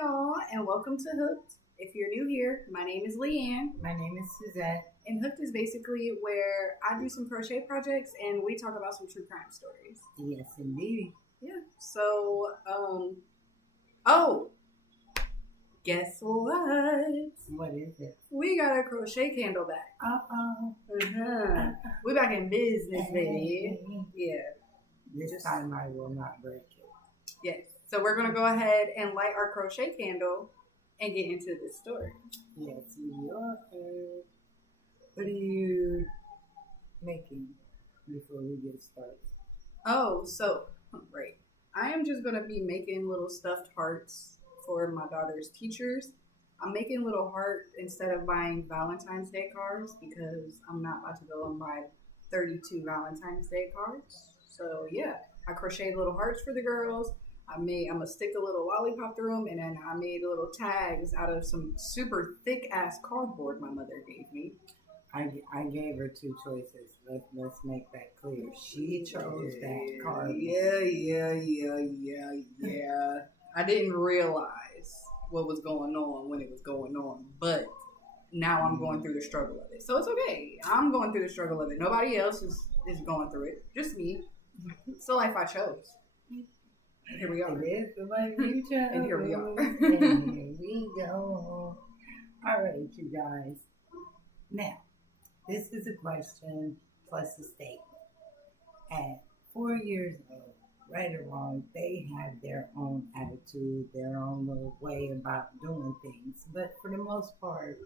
y'all, and welcome to Hooked. If you're new here, my name is Leanne, My name is Suzette. and Hooked is basically where I do some crochet projects and we talk about some true crime stories. Yes, indeed. Yeah. So, oh, guess what? What is it? We got a crochet candle back. Uh-oh. Uh-huh. We back in business, baby. Yeah. This time I will not break it. Yes. So we're gonna go ahead and light our crochet candle and get into this story. Yes, we are. What are you making before we get started? Oh, so right. I am just gonna be making little stuffed hearts for my daughter's teachers. I'm making little heart instead of buying Valentine's Day cards because I'm not about to go and buy 32 Valentine's Day cards. So yeah, I crocheted little hearts for the girls. I'm gonna stick a little lollipop through them, and then I made little tags out of some super thick ass cardboard my mother gave me. I gave her two choices. Let's make that clear. She chose that card. Yeah. I didn't realize what was going on when it was going on, but now I'm going through the struggle of it. So it's okay. I'm going through the struggle of it. Nobody else is going through it. Just me. It's the life I chose. Here we are. It is the life you chose. And here we are. And here we go. All right, you guys. Now, this is a question plus a statement. At 4 years old, right or wrong, they have their own attitude, their own little way about doing things. But for the most part,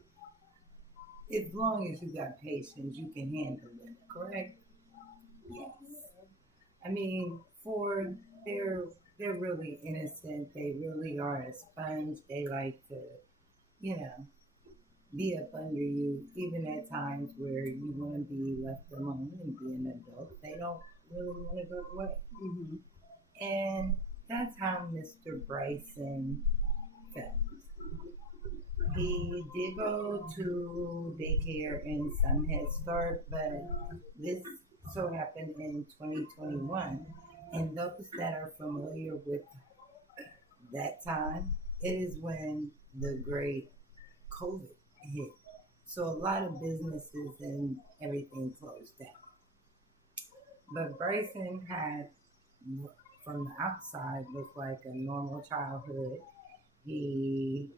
as long as you got patience, you can handle it, correct? Yes. I mean, they're really innocent. They really are a sponge. They like to, be up under you, even at times where you want to be left alone and be an adult. They don't really want to go away. Mm-hmm. And that's how Mr. Bryson felt. He did go to daycare and some Head Start, but this so happened in 2021. And those that are familiar with that time, it is when the great COVID hit. So a lot of businesses and everything closed down. But Bryson had, from the outside, looked like a normal childhood. He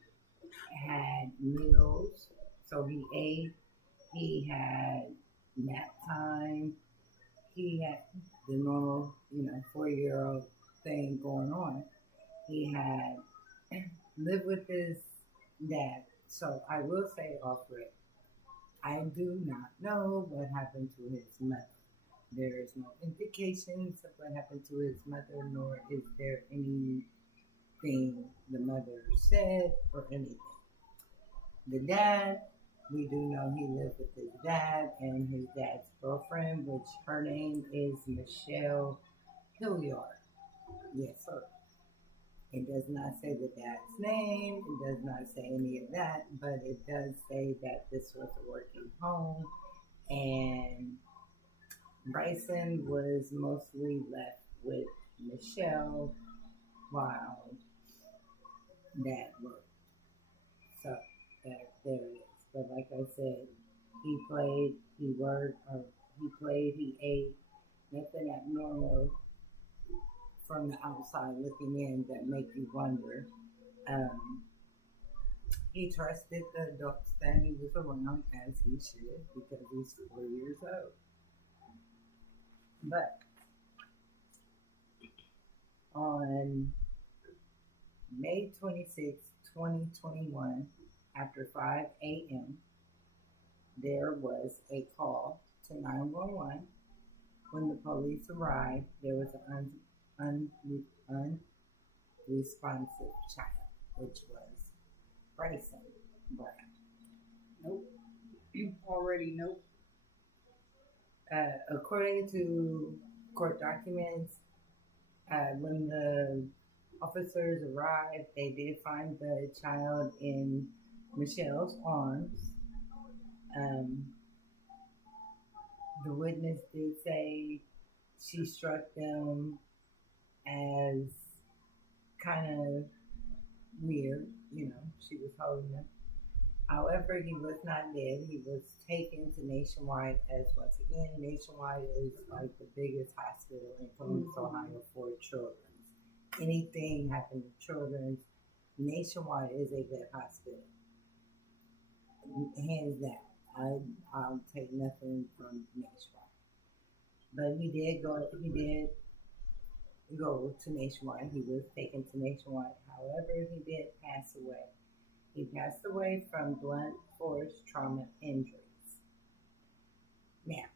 had meals, so he ate. He had nap time. He had the normal, 4-year-old thing going on. He had lived with his dad. So I will say off rip, I do not know what happened to his mother. There is no indications of what happened to his mother, nor is there anything the mother said or anything. The dad, we do know he lived with his dad and his dad's girlfriend, which her name is Michelle Hilliard. Yes, sir. It does not say the dad's name. It does not say any of that, but it does say that this was a working home, and Bryson was mostly left with Michelle while dad worked. So there it is. But like I said, he played, he worked, or he played, he ate. Nothing abnormal from the outside looking in that make you wonder. He trusted the adults that he was around, as he should, because he's 4 years old. But on May 26, 2021, after 5 a.m., there was a call to 911. When the police arrived, there was an unresponsive child, which was Bryson Brown. Nope. Already nope. According to court documents, when the officers arrived, they did find the child in Michelle's arms. The witness did say she struck them as kind of weird, she was holding him. However, he was not dead. He was taken to Nationwide, as once again, Nationwide is like the biggest hospital in Columbus, Ohio for children. Anything happened to children, Nationwide is a good hospital. Hands down. I'll take nothing from Nationwide. But he did go to Nationwide. He was taken to Nationwide. However, he did pass away. He passed away from blunt force trauma injuries. Now,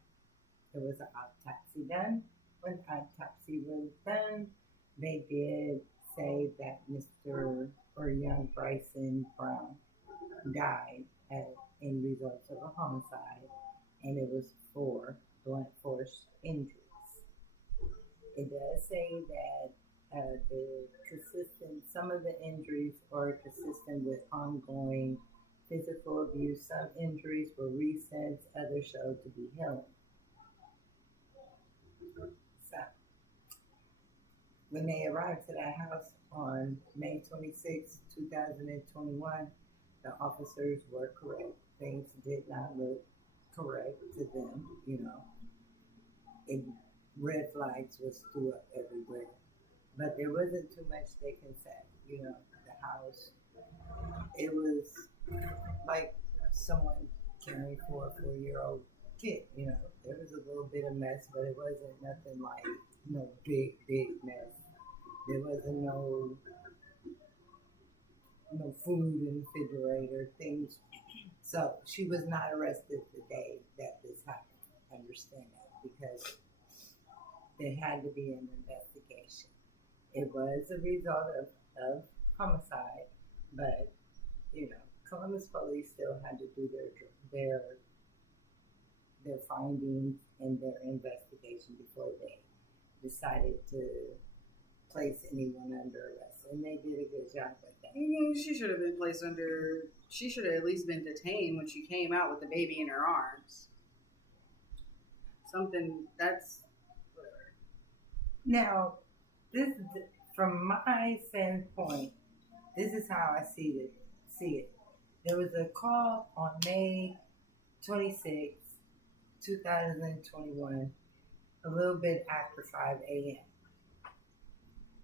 there was an autopsy done. When the autopsy was done, they did say that Mr. or young Bryson Brown died in result of a homicide, and it was for blunt force injuries. It does say that some of the injuries are consistent with ongoing physical abuse. Some injuries were recent, others showed to be healing. So, when they arrived to that house on May 26, 2021, the officers were correct. Things did not look correct to them, Red flags was threw up everywhere. But there wasn't too much they can say. The house, it was like someone caring for a 4-year-old kid. There was a little bit of mess, but it wasn't nothing like no big mess. There wasn't no food in the refrigerator, things. So she was not arrested the day that this happened. Understand that, because there had to be an investigation. It was a result of homicide, but Columbus police still had to do their findings and their investigation before they decided to place anyone under arrest, and they did a good job with that. She should have been placed under. She should have at least been detained when she came out with the baby in her arms. Something that's whatever. Now, this is from my standpoint. This is how I see it. There was a call on May 26, 2021, a little bit after 5 a.m.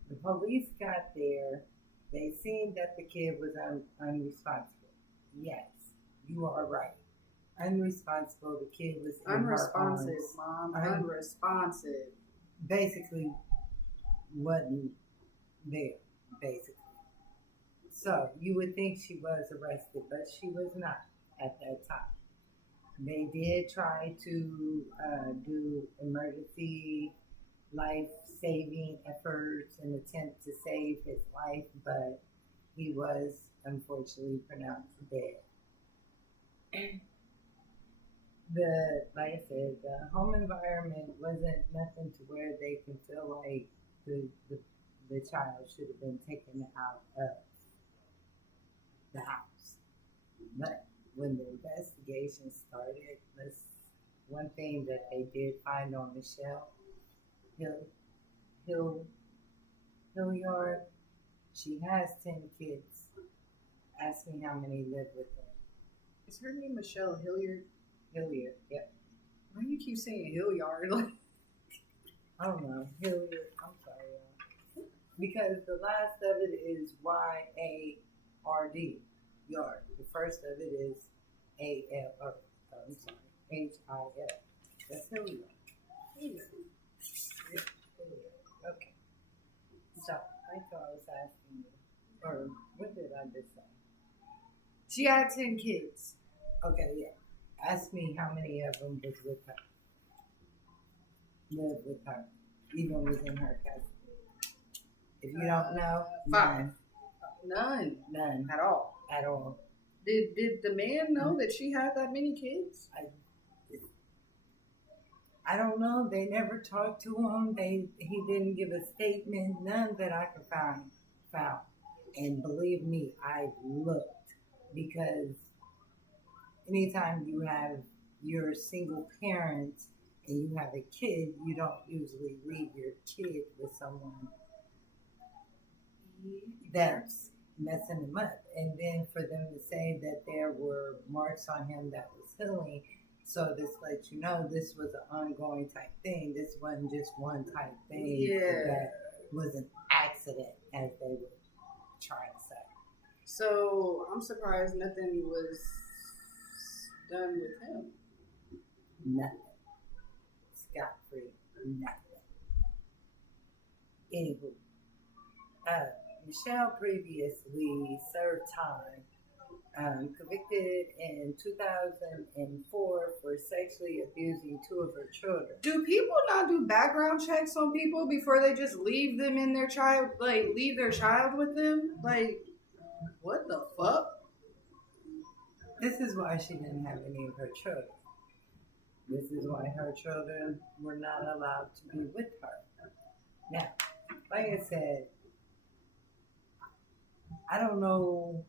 The police got there. They seen that the kid was unresponsible. Yes, you are right. Unresponsible. The kid was unresponsive, Mom. Unresponsive. Basically, wasn't there. Basically. So you would think she was arrested, but she was not at that time. They did try to do emergency life-saving efforts and attempt to save his life, but he was unfortunately pronounced dead. Like I said, the home environment wasn't nothing to where they can feel like the child should have been taken out of the house. But when the investigation started, one thing that they did find on Michelle Hilliard, she has 10 kids. Ask me how many live with her. Is her name Michelle Hilliard? Hilliard, yep. Why do you keep saying Hilliard? I don't know. Hilliard, I'm sorry, y'all. Because the last of it is Y-A-R-D, yard. The first of it is A-L, I'm sorry, H-I-L. That's Hilliard. Okay. So, I thought I was asking you, or what did I just say? She had 10 kids. Okay, yeah. Ask me how many of them was with her. Lived with her. Even within her custody. If you don't know, 5. None. At all. At all. Did the man know that she had that many kids? I don't know. They never talked to him. He didn't give a statement. None that I could found. And believe me, I looked, because anytime you're a single parent and you have a kid, you don't usually leave your kid with someone that's messing him up. And then for them to say that there were marks on him that was healing, so this lets you know this was an ongoing type thing. This wasn't just one type thing that was an accident, as they were trying to say. So I'm surprised nothing was done with him. Nothing. Scot free. Nothing. Anywho, Michelle previously served time, convicted in 2004 for sexually abusing two of her children. Do people not do background checks on people before they just leave them in their child, like leave their child with them? Like, what the fuck? This is why she didn't have any of her children. This is why her children were not allowed to be with her. Now, like I said, I don't know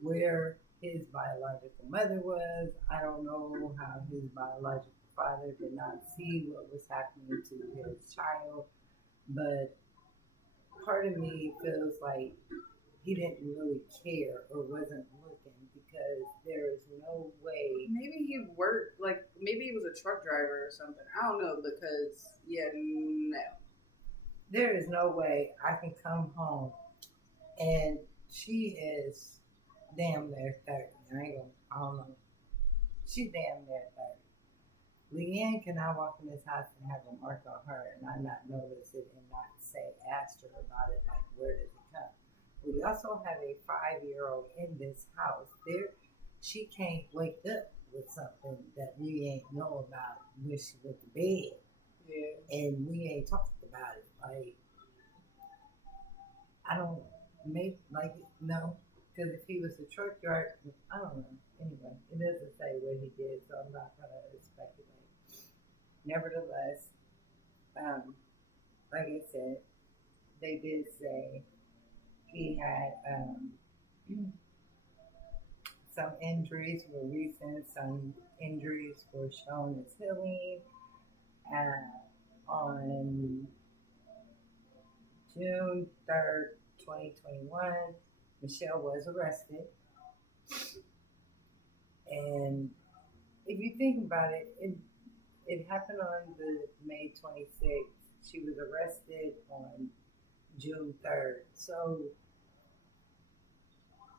where his biological mother was. I don't know how his biological father did not see what was happening to his child. But part of me feels like he didn't really care or wasn't looking, because there is no way. Maybe he worked, like, maybe he was a truck driver or something. I don't know, because, no. There is no way I can come home and she is damn near 30. I don't know. She's damn near 30. Leanne cannot walk in this house and have a mark on her and I not notice it and not say, ask her about it, like, where did it come? We also have a 5-year-old in this house. She can't wake up with something that we ain't know about when she went to bed. Yeah. And we ain't talked about it. Like, I don't make, like, no. Because if he was a truck driver, I don't know. Anyway, it doesn't say what he did, so I'm not going to speculate. Nevertheless, like I said, they did say he had some injuries were recent, some injuries were shown as healing. On June 3rd, 2021, Michelle was arrested. And if you think about it, it happened on the May 26th. She was arrested on June 3rd. So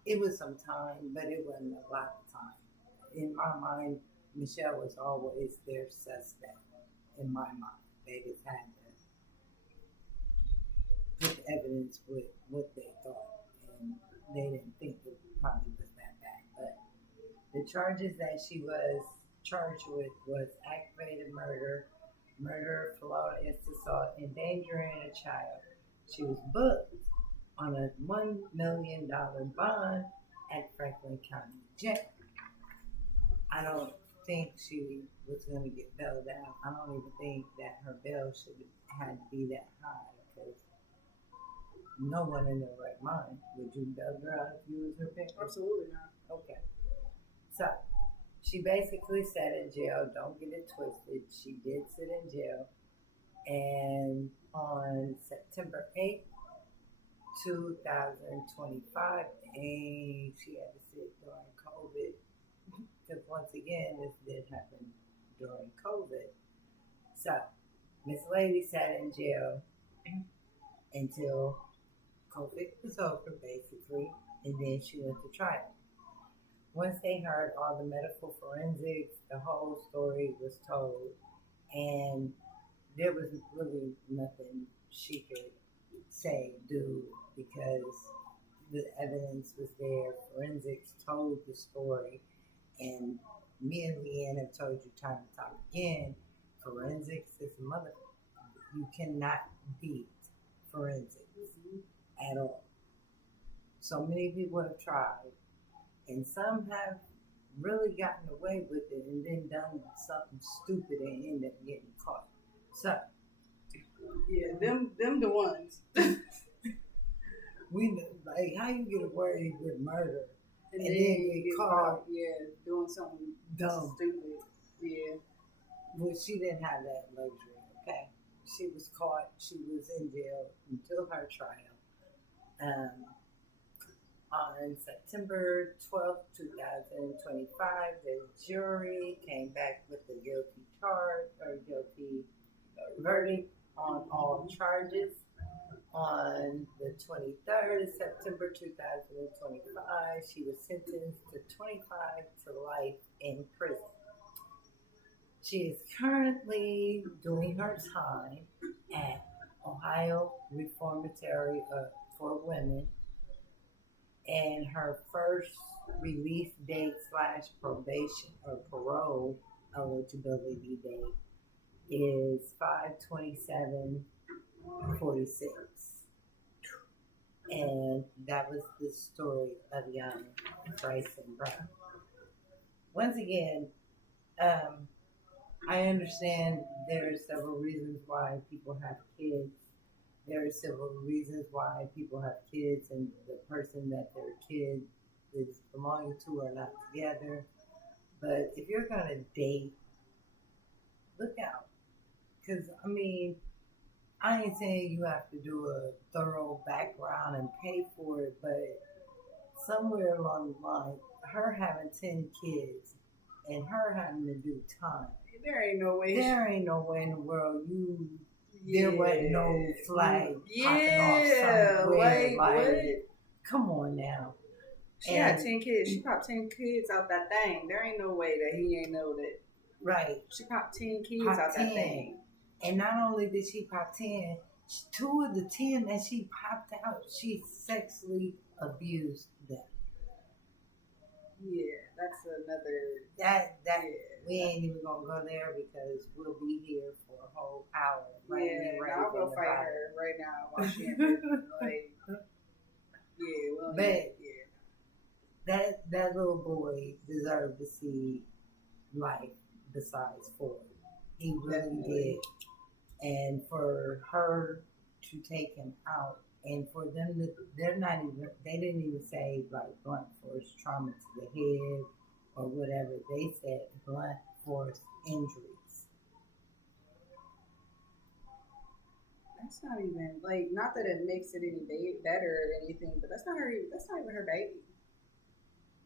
it was some time, but it wasn't a lot of time. In my mind, Michelle was always their suspect. In my mind, they just had to put the evidence with what they thought, and they didn't think it probably was that bad. But the charges that she was charged with was aggravated murder, felonious assault, endangering a child. She was booked on a $1 million bond at Franklin County Jail. I don't think she was going to get bailed out. I don't even think that her bail should have had to be that high, because no one in their right mind would you bail her out if you was her pick. Absolutely not. Okay. So she basically sat in jail. Don't get it twisted. She did sit in jail. And on September 8th, 2025, and she had to sit during COVID. Because once again, this did happen during COVID. So, Miss Lady sat in jail until COVID was over, basically, and then she went to trial. Once they heard all the medical forensics, the whole story was told, and there was really nothing she could say, do, because the evidence was there. Forensics told the story. And me and Leanne have told you time and time again, forensics is a motherfucker. You cannot beat forensics at all. So many people have tried, and some have really gotten away with it and then done something stupid and end up getting caught. So, yeah, them the ones. We like, how you get away with murder And then you get caught, doing something dumb, stupid. Yeah. Well, she didn't have that luxury. Okay, she was caught. She was in jail until her trial. On September 12th, 2025, the jury came back with a guilty charge or guilty verdict on all charges. On the 23rd of September 2025, she was sentenced to 25 to life in prison. She is currently doing her time at Ohio Reformatory for Women, and her first release date / probation or parole eligibility date is 5/27/46. And that was the story of young Bryson Brown. Once again, I understand there are several reasons why people have kids. There are several reasons why people have kids and the person that their kid is belonging to are not together. But if you're going to date, look out. Because, I mean, I ain't saying you have to do a thorough background and pay for it, but somewhere along the line, her having 10 kids and her having to do time. There ain't no way. There ain't no way in the world there wasn't no flag popping off somewhere. Like, what? Come on now. She had 10 kids. She popped 10 kids out that thing. There ain't no way that he ain't know that. Right. She popped 10 kids out that thing. And not only did she pop 10, 2 of the 10 that she popped out, she sexually abused them. Yeah, that's another. We ain't even gonna go there because we'll be here for a whole hour. I'll go fight her right now while she in prison. Like, that little boy deserved to see life besides Ford. He really did. And for her to take him out, and for them to, they didn't even say like blunt force trauma to the head or whatever. They said blunt force injuries. That's not even like, not that it makes it any better or anything, but that's not even her baby.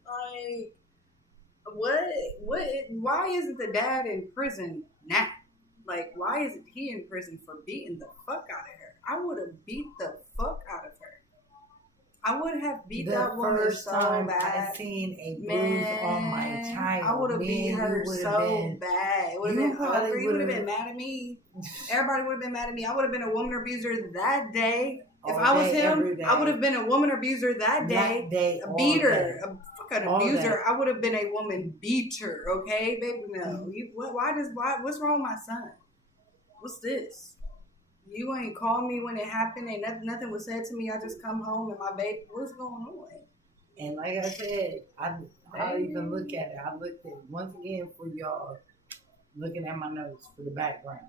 Like, why isn't the dad in prison now? Like, why isn't he in prison for beating the fuck out of her? I would have beat the fuck out of her. I would have beat that woman so bad. I seen a bruise on my child. I would have beat her so bad. It would have been ugly. You would have been mad at me. Everybody would have been mad at me. I would have been a woman abuser that day. If I was him, I would have been a woman abuser that day. A beater, a fucking abuser. I would have been a woman beater. Okay, baby, no. What's wrong with my son? What's this? You ain't called me when it happened. Ain't nothing was said to me. I just come home and my baby. What's going on? And like I said, I'll even look at it. I looked at once again for y'all, looking at my notes for the background.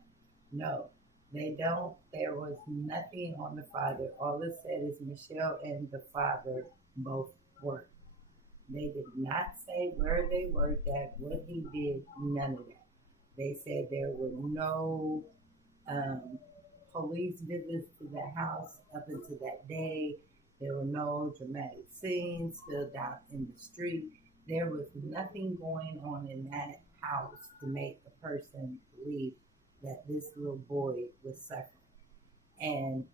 No, they don't. There was nothing on the father. All it said is Michelle and the father both worked. They did not say where they worked at, what he did, none of that. They said there were no police visits to the house up until that day. There were no dramatic scenes spilled out in the street. There was nothing going on in that house to make a person believe that this little boy was suffering. And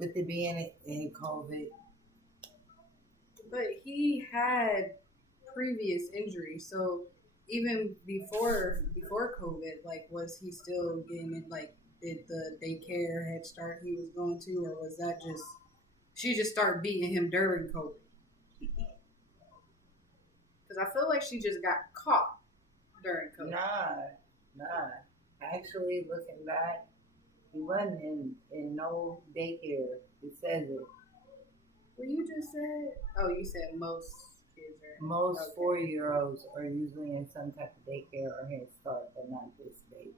with it being in COVID. But he had previous injuries, so even before COVID, like, was he still getting it? Like, did the daycare Head Start he was going to, or was that just she just started beating him during COVID? Because I feel like she just got caught during COVID. Nah. Actually, looking back, he wasn't in no daycare. It says it. Well, you just said. Oh, you said most. Most 4-year-olds are usually in some type of daycare or Head Start, but not this baby.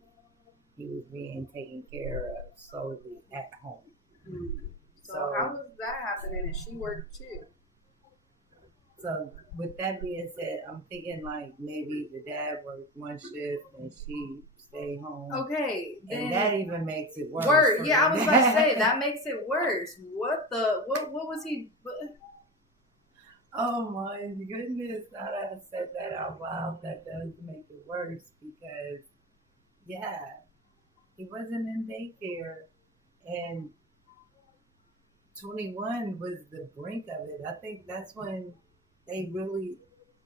He was being taken care of solely at home. Mm-hmm. So how was that happening? And she worked too. So with that being said, I'm thinking like maybe the dad worked one shift and she stay home. Okay, then And that even makes it worse. Word, yeah, I was about to say that makes it worse. What was he? Oh my goodness! Now that I said that out loud, that does make it worse because, yeah, he wasn't in daycare, and 21 was the brink of it. I think that's when they really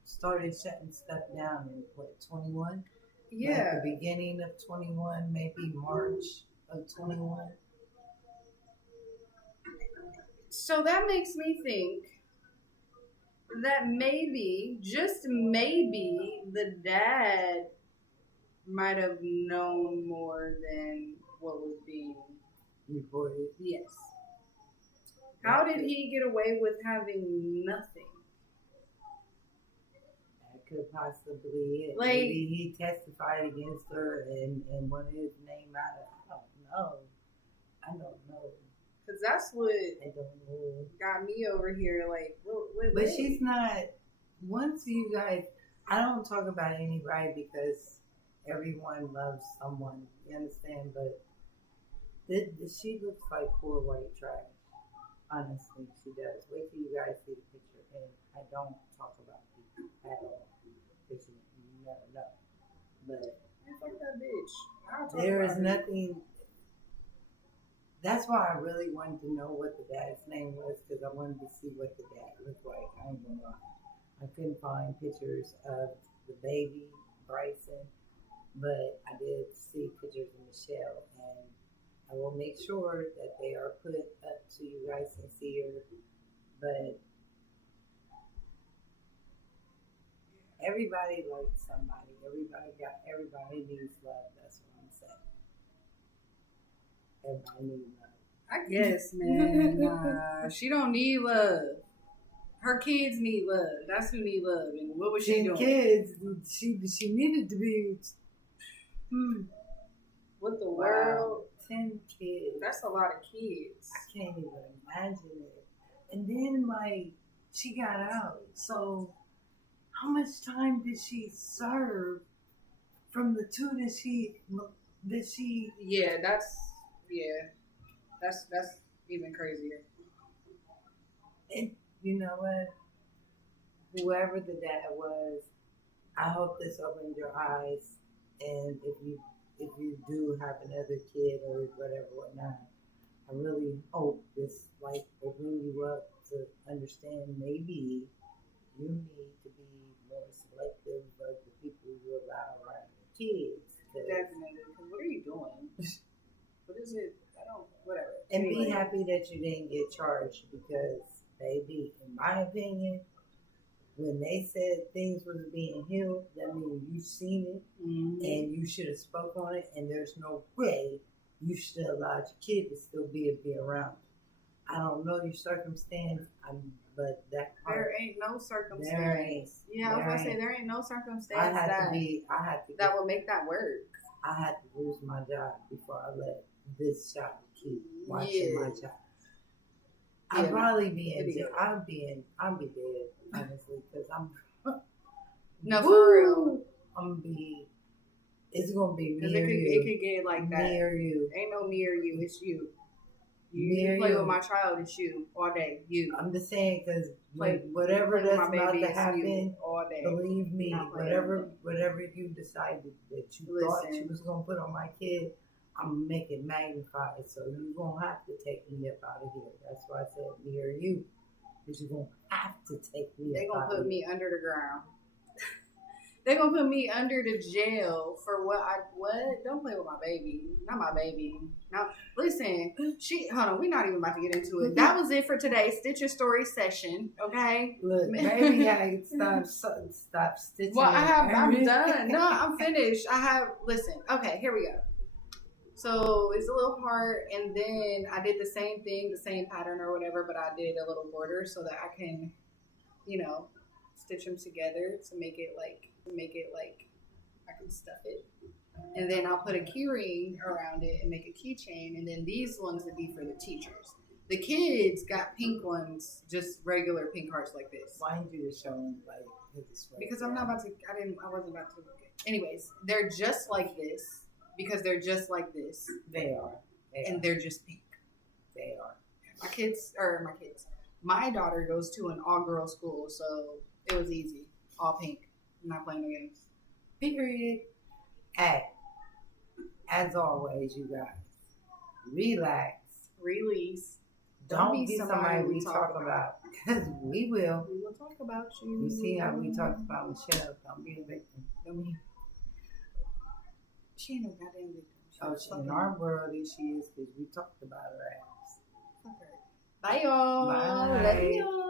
started shutting stuff down in what 21. Yeah, Like the beginning of 21, maybe March of 21. so that makes me think that maybe, just maybe, the dad might have known more than what was being Reported. Yes. How did he get away with having nothing? That could possibly it. Like, maybe he testified against her and wanted his name out of. I don't know. Because that's what I don't know. got me over here. Like, what, But she's not. Once you guys, I don't talk about anybody because everyone loves someone. You understand? But she looks like poor white trash. Honestly, she does. Wait till you guys see the picture. And I don't talk about people at all because you never know. But fuck that bitch. there is nothing. That's why I really wanted to know what the dad's name was because I wanted to see what the dad looked like. I ain't gonna lie. I couldn't find pictures of the baby, Bryson, but I did see pictures of Michelle, and I will make sure that they are put up so you guys can see her. But everybody likes somebody. Everybody needs love. That's what I'm saying. Everybody needs love. I guess, man. Nah, she don't need love. Her kids need love. That's who need love. And what was she doing? Kids. She needed to be. What the Wow. world? 10 kids. That's a lot of kids. I can't even imagine it. And then, like, she got out. So, how much time did she serve from the two that she? Yeah, that's even crazier. And you know what? Whoever the dad was, I hope this opened your eyes. And if you do have another kid or whatnot, I really hope this like will bring you up to understand maybe you need to be more selective of the people you allow around your kids. Definitely. Because what are you doing? What is it? I don't. Whatever. And be happy that you didn't get charged because, baby, in my opinion, when they said things was being healed, that means you seen it and you should have spoke on it. And there's no way you should have allowed your kid to still be around. I don't know your circumstance, but that part, there ain't no circumstance. There ain't. Yeah, I was gonna say there ain't no circumstance that will make that work. I had to lose my job before I let this child keep watching my child. I'd probably be in jail. I'll be dead, honestly, because I'm. No, for real. I'm gonna be. It's gonna be me or you. you. It could get like that. Me or you. Ain't no me or you. It's you. You play with my child. It's you all day. You. I'm just saying because whatever that's about to happen, all day. Believe me, whatever you decided that you thought you was gonna put on my kid, I'm gonna make it magnified. So you're gonna have to take me up out of here. That's why I said me or you. Because you're gonna have to take me. They gonna put me under the ground. They gonna put me under the jail for what? Don't play with my baby. Not my baby. Now, listen. Hold on. We're not even about to get into it. That was it for today's Stitch Your Story session. Okay. Look, baby, I stop stitching. Well, I'm done. No, I'm finished. Listen. Okay, here we go. So it's a little hard, and then I did the same thing, the same pattern or whatever, but I did a little border so that I can, stitch them together to make it like I can stuff it. And then I'll put a key ring around it and make a keychain, and then these ones would be for the teachers. The kids got pink ones, just regular pink hearts like this. Why did you show them because I'm not about to. I wasn't about to. Anyways, they're just like this. because they're just like this, They are. and they're just pink. They are. My daughter goes to an all-girl school, so it was easy. All pink. I'm not playing no games. Period. Hey, as always, you guys, relax. Release. Don't be somebody we talk about. Because we will. We will talk about you. You see how we talked about Michelle. Don't be a victim. She ain't no goddamn victim. In our world, she is because we talked about her ass. Bye, y'all. Bye. Love you.